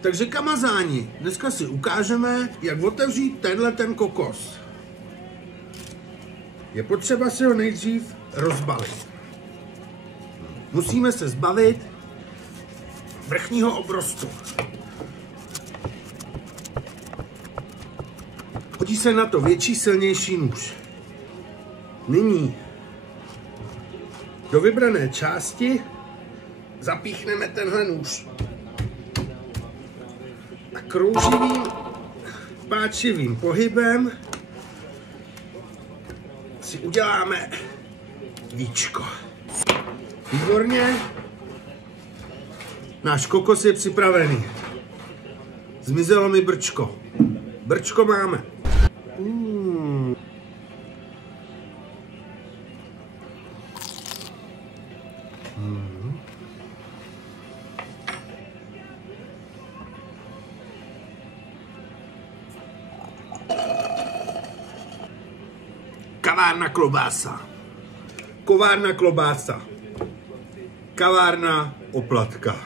Takže kamazáni, dneska si ukážeme, jak otevřít ten kokos. Je potřeba si ho nejdřív rozbalit. Musíme se zbavit vrchního obrostu. Hodí se na to větší, silnější nůž. Nyní do vybrané části zapíchneme tenhle nůž. A krouživým, páčivým pohybem si uděláme víčko. Výborně. Náš kokos je připravený. Zmizelo mi brčko. Brčko máme. Kavárna klobása. Kovárna klobása. Kavárna oplatka.